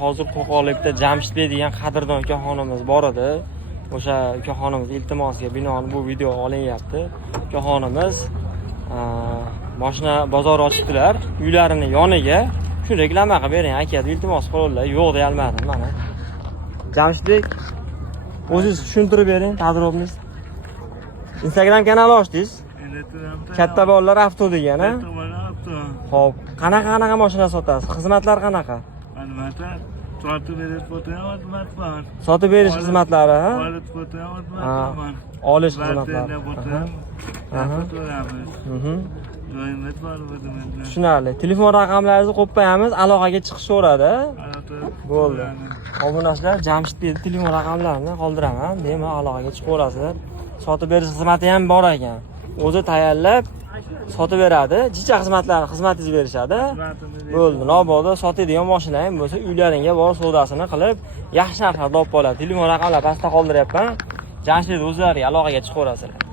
Hozir Qo'qonlikda Jamshidbek degan qadrdon ukaxonimiz bor edi. O'sha ukaxonimiz iltimosiga binoan bu video olinyapti. Ukaxonimiz mashina bozor ochibdilar, uylarining yoniga. Shu reklama qilib bering aka, iltimos qilinglar. Yo'q deyolmadim mana. Jamshidbek, o'zingiz tushuntirib bering, tadrobingiz. Instagram kanali ochdingiz? Katta bolalar avto degan, ha? Xo'p, qanaqa mashina sotasiz? Xizmatlar qanaqa? Albatta, sotib berish xizmat bor. Sotib berish xizmatlari, ha? Olib fotoyam Olish xizmatlari. Joyimiz bor o'zimizda. Tushunarli. Telefon raqamlaringizni qo'yamiz, aloqaga chiqishaveradi. Bo'ldi. Obunachilar Jamshidbek telefon raqamlarini qoldiraman, deyman, aloqaga chiqaverasizlar. Sotib berish xizmati ham bor ekan. O'zi tayyorlab sotib beradi, jicha xizmatlarni xizmatingiz berishadi. Bo'ldi. Nobodda sotadigan mashinang bo'lsa, uylaringga bor savdosini qilib, yaxshi narxlarda olib qoladi. Telefon raqamlarini pastda qoldiryapman. Jamshidbek o'zlariga aloqaga chiqaverasizlar.